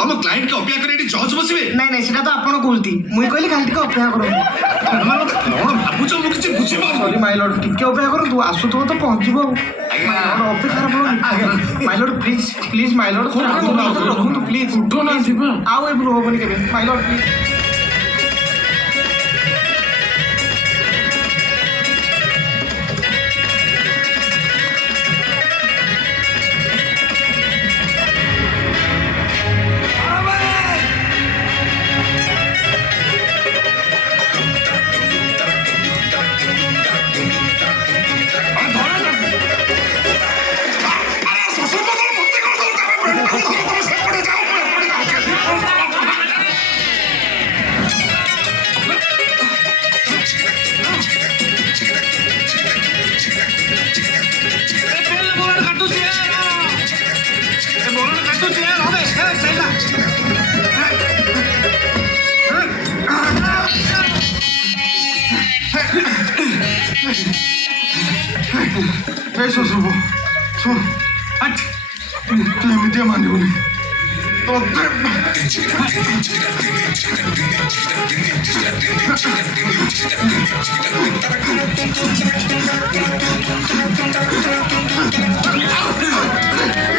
तुम क्लाइंट के अपेक्षा करे जज बसबे ନାଇଁ ନାଇଁ ସେଟା ତ ଆପଣ କହୁଛନ୍ତି ମୁଇଁ କହିଲି ଖାଲି ଟିକେ ଅପେକ୍ଷା କରନ୍ତୁ ତମେ ମତେ କଣ ଭାବୁଛ ମୁଁ କିଛି ବୁଝିପାରୁନି। ସରି ମାଇ ଲର୍ଡ ଟିକେ ଅପେକ୍ଷା କରନ୍ତୁ ଆସୁଥିବ ତ ପହଞ୍ଚିବ ଆଉ ଆଜ୍ଞା। ମାଇ ଲର୍ଡ ଅପେକ୍ଷାର ଫଳ my lord please please my lord ରଖନ୍ତୁ ପ୍ଲିଜ ଉଠୁନାହାନ୍ତି ବା। ଆଉ ଏଭଳି ହବନି କେବେ ମାଇ ଲର୍ଡ ପ୍ଲିଜ ଶ୍ୱଶୁର ଶୁଣ ତୁ ଏମିତିଆ ମାନିବୁନି ତତେ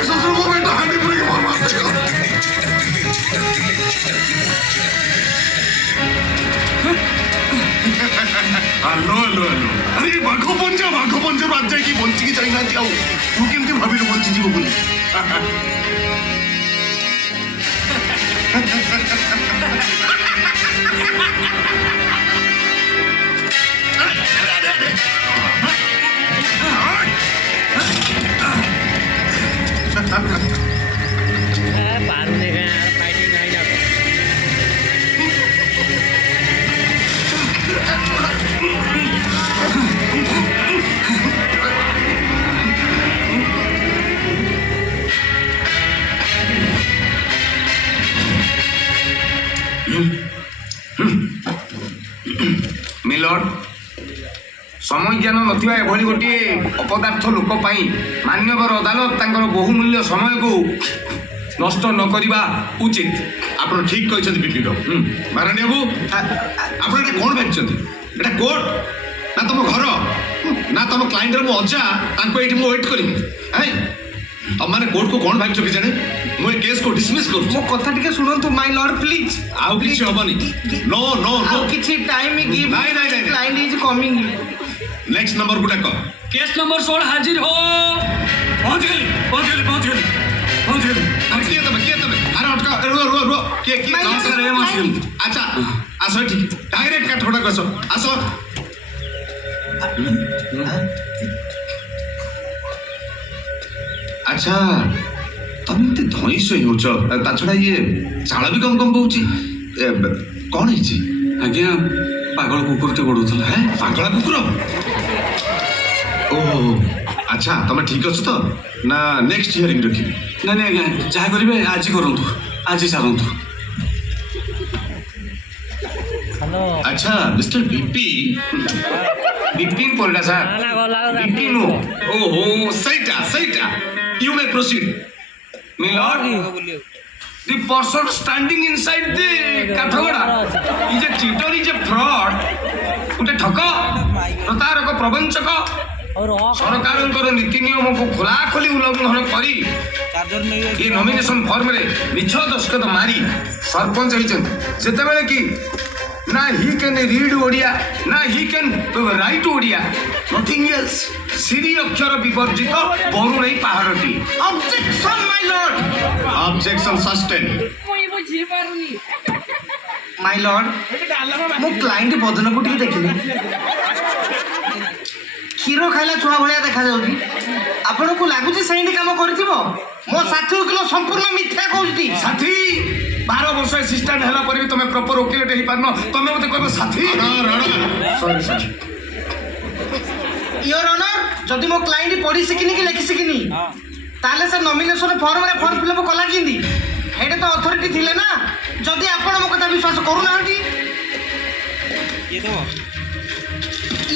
ଶ୍ୱଶୁର ମୋ ପେଟ ହାଣ୍ଡି ପୁରେଇକି ହ୍ୟାଲୋ ହ୍ୟାଲୋ ହ୍ୟାଲୋ ଆରେ ବାଘ ପଞ୍ଜା ବାଦ ଯାଇକି ବଞ୍ଚିକି ଯାଇନାହାନ୍ତି ଆଉ ତୁ କେମିତି ଭାବିଲୁ ବଞ୍ଚିଯିବ ବୋଲି ମିଲର୍ଡ ସମୟ ଜ୍ଞାନ ନଥିବା ଏଭଳି ଗୋଟିଏ ଅପଦାର୍ଥ ଲୋକ ପାଇଁ ମାନ୍ୟବର ଅଦାଲତ ତାଙ୍କର ବହୁମୂଲ୍ୟ ସମୟକୁ ନଷ୍ଟ ନ କରିବା ଉଚିତ। ଆପଣ ଠିକ କହିଛନ୍ତି ବିପିନ ମାରାଣୀ ବାବୁ ଆପଣ ଏଟା କଣ ଭାବିଛନ୍ତି ଏଟା କୋର୍ଟ ନା ତମ ଘର ନା ତମ କ୍ଲାଇଣ୍ଟର ମୋ ଅଜା ତାଙ୍କୁ ଏଇଠି ମୁଁ ୱେଟ୍ କରିବି ତମମାନେ କୋର୍ଟକୁ କଣ ଭାବିଛ କି ଜାଣେ ମୁଁ ଏ କେସ୍କୁ ଡିସମିସ୍ କରୁଛି ମୋ କଥା ଟିକେ ଶୁଣନ୍ତୁ ମାଇ ଲର୍ଡ ପ୍ଲିଜ ଆଉ କିଛି ହବନି नो नो नो ଆଉ କିଛି ଟାଇମ ଗିଭ ନାଇଁ, ନାଇଁ, ନାଇଁ। Client is coming next number को डाक केस नंबर 16 हाजिर हो। पहुंच गई किए तबे अरे अटका रुआ रुआ रुआ के मैं नमस्कार ये- हे मासिम अच्छा आसो ठीक डायरेक्ट काट थोड़ा कसो आसो अच्छा तम ते धइस होछ ता छडा ये चाळ भी कम कम पहुची कौन है आज्ञा पागल कुकुरटे गोड़ुला है पागला कुकुर ओहो अच्छा तमे ठीक अछ तो ना नेक्स्ट हियरिंग रखिबी ना नहीं आज्ञा जहाँ करेंगे आज करतु आज सारतु। अच्छा मिस्टर बीपी ବିପିନ ପରିଡ଼ା ସାର୍ ବିପିନ ओहो सहीटा you may proceed milord the person standing inside the କାଠଗড়ା is a cheater, is a fraud, ଗୋଟେ ଠକ ପ୍ରତାରକ ପ୍ରବଞ୍ଚକ ସରକାରଙ୍କର ନୀତି ନିୟମକୁ ଖୋଲାଖୋଲି ଉଲ୍ଲଂଘନ କରି ଏ ନମିନେସନ ଫର୍ମରେ ମିଛ ଦସ୍ତଖତ ମାରି ସରପଞ୍ଚ ହେଇଛନ୍ତି ଯେତେବେଳେ କି ନା ହି କ୍ୟାନ୍ ରିଡ୍ ଓଡ଼ିଆ ନା he can write Odia nothing else ସିରି ଅକ୍ଷର ବିବର୍ଜିତ ବରୁଣେଇ ପାହାଡ଼ଟି। Objection my lord objection sustain my lord ମୁଁ କ୍ଲାଇଣ୍ଟ ବଦନକୁ ଟିକେ ଦେଖିଲି କ୍ଷୀର ଖାଇଲା ଛୁଆ ଭଳିଆ ଦେଖାଯାଉଛି ଆପଣଙ୍କୁ ଲାଗୁଛି ସେମିତି କାମ କରିଥିବ ମୋ ସାଥୀ ଓକିଲ ସମ୍ପୂର୍ଣ୍ଣ ମିଥ୍ୟା କହୁଛି ସାଥୀ 12 ବର୍ଷ ଆସିଷ୍ଟାଣ୍ଟ ହେଲା ପରେ ବି ତମେ ପ୍ରପର ଓକିଲଟେ ହେଇପାରୁନ ତମେ ମତେ କହିବ ସାଥୀ। ସରି ସାର୍ ୟୋର ଅନର ଯଦି ମୋ କ୍ଲାଇଣ୍ଟ ପଢ଼ି ଶିଖିନି କି ଲେଖି ଶିଖିନି ତାହେଲେ ସେ ନମିନେସନ ଫର୍ମରେ ଫର୍ମ ଫିଲ୍ଅପ୍ କଲା କେମିତି ସେଇଟା ତ ଅଥରିଟି ଥିଲେ ନା ଯଦି ଆପଣ ମୋ କଥା ବିଶ୍ୱାସ କରୁନାହାନ୍ତି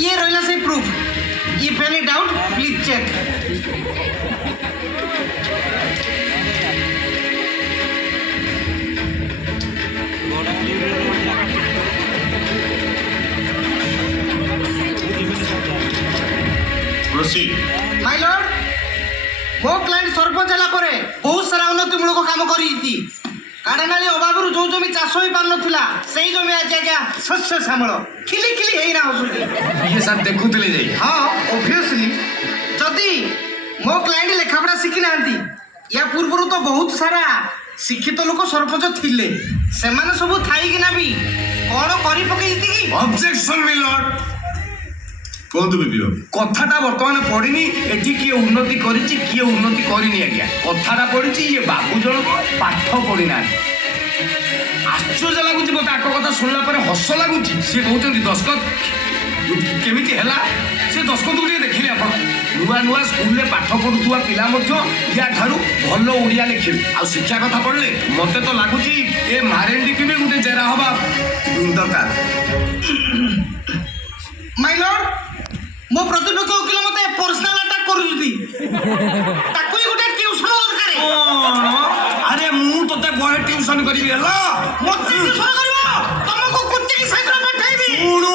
ଇଏ ରହିଲା ସେଇ proof if any doubt please check କରିଛି କାଡ଼ାନାଳି ଅଭାବରୁ ଯୋଉ ଜମି ଚାଷ ହେଇପାରୁନଥିଲା ସେଇ ଜମି ଆଜି ଆଜ୍ଞା ଶସ୍ୟ ଶ୍ୟାମଳ ଖିଲି ଖିଲି ହେଇନା ଆସୁଛି। ଇଏ ସାର୍ ଦେଖୁଥିଲେ ଯାଇ ହଁ ଓଭିୟସଲି ଯଦି ମୋ କ୍ଲାଏଣ୍ଟ ଲେଖାପଢ଼ା ଶିଖିନାହାନ୍ତି ୟା ପୂର୍ବରୁ ତ ବହୁତ ସାରା ଶିକ୍ଷିତ ଲୋକ ସରପଞ୍ଚ ଥିଲେ ସେମାନେ ସବୁ ଥାଇକିନା ବି କ'ଣ କରି ପକେଇଛି କି? ଅବଜେକ୍ସନ ମିଲର୍ଡ କୁହନ୍ତୁ ବିପି ବାବୁ। କଥାଟା ବର୍ତ୍ତମାନ ପଡ଼ିନି ଏଠି କିଏ ଉନ୍ନତି କରିଛି କିଏ ଉନ୍ନତି କରିନି ଆଜ୍ଞା କଥାଟା ପଡ଼ିଛି ଇଏ ବାବୁ ଜଣକ ପାଠ ପଢ଼ିନାହାନ୍ତି। ଆଶ୍ଚର୍ଯ୍ୟ ଲାଗୁଛି ମୋତେ ଆଙ୍କ କଥା ଶୁଣିଲା ପରେ ହସ ଲାଗୁଛି। ସିଏ କହୁଛନ୍ତି ଦସ୍ତଖତ କେମିତି ହେଲା ସେ ଦସ୍ତଖତକୁ ଟିକେ ଦେଖିଲେ ଆପଣ ନୂଆ ନୂଆ ସ୍କୁଲରେ ପାଠ ପଢ଼ୁଥିବା ପିଲା ମଧ୍ୟ ୟା ଠାରୁ ଭଲ ଓଡ଼ିଆ ଲେଖିବେ ଆଉ ଶିକ୍ଷା କଥା ପଢ଼ିଲେ ମୋତେ ତ ଲାଗୁଛି ଏ ମାରେଣ୍ଡିକି ବି ଗୋଟେ ଜେରା ହବା ଦରକାର। ମାଇ ଲର୍ଡ ମୋ ପ୍ରତିପକ୍ଷ ଓକିଲ ମତେ ପର୍ସନାଲ ଆଟାକ୍ କରୁଛନ୍ତି ତାକୁ ହିଁ ଗୋଟେ ଟ୍ୟୁସନ ଦରକାର। କ'ଣ ଆରେ ମୁଁ ତତେ ବହେ ଟ୍ୟୁସନ କରିବି ହେଲା ମତେ ଟ୍ୟୁସନ କରିବ ତମକୁ କୋଚିଂ ସେଣ୍ଟର ପଠାଇବି। ଶୁଣୁ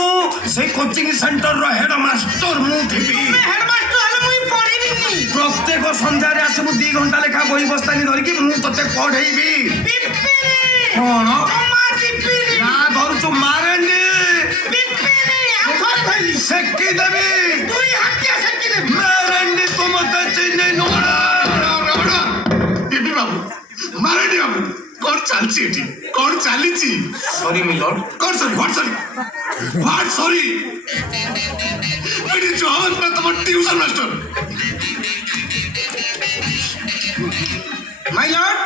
ସେଇ କୋଚିଂ ସେଣ୍ଟରର ହେଡ ମାଷ୍ଟର ମୁଁ ଥିବି। ତମେ ହେଡମାଷ୍ଟର ହେଲେ ମୁଇଁ ପଢ଼ିବିନି। ପ୍ରତ୍ୟେକ ସନ୍ଧ୍ୟାରେ ଆସିବୁ 2 ଘଣ୍ଟା ଲେଖା ବହି ବସ୍ତାନି ଧରିକି ମୁଁ ତତେ ପଢେଇବି। ପିପିନି କ'ଣ ଜମା ଚିପିନି ନା ଧରୁଛୁ ମାରେଣ୍ଡି ପିପିନି ଆଉ ଥରେ ଧଇଲି ସେକି ଦେବି ଦୁଇ ହାତିଆ ସେକି ଦେବି। ମାରେଣ୍ଡି ତୁ ମତେ ଚିହ୍ନି ନୁଣା। ବିପି ବାବୁ ମାରାଣ୍ଡି ବାବୁ କଣ ଚାଲିଛି ଏଠି କଣ ଚାଲିଛି? ସରି ମିଲର୍ଡ କଣ ସରି ହ୍ୱାଟ ସରି ଏଠି ଜଜ ନା ତମ ଟ୍ୟୁସନ ମାଷ୍ଟର? ମାଇ ଲର୍ଡ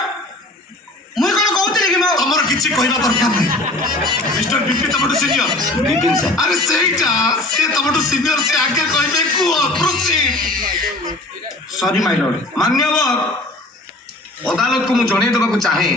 ମୁଇଁ କ'ଣ କହୁଥିଲି କି ମୋ ତମର କିଛି କହିବା ଦରକାର ନାହିଁ। ମିଷ୍ଟର ବିପି ତମଠୁ ସିନିୟର। ବିପିନ ସାର୍ ଆରେ ସେଇଟା ସିଏ ତମଠୁ ସିନିୟର ସିଏ ଆଗେ କହିବେ କୁହ ପ୍ରୋସିଡ୍। ସରି ମାଇ ଲର୍ଡ ମାନ୍ୟବର ଅଦାଲତକୁ ମୁଁ ଜଣେଇ ଦେବାକୁ ଚାହେଁ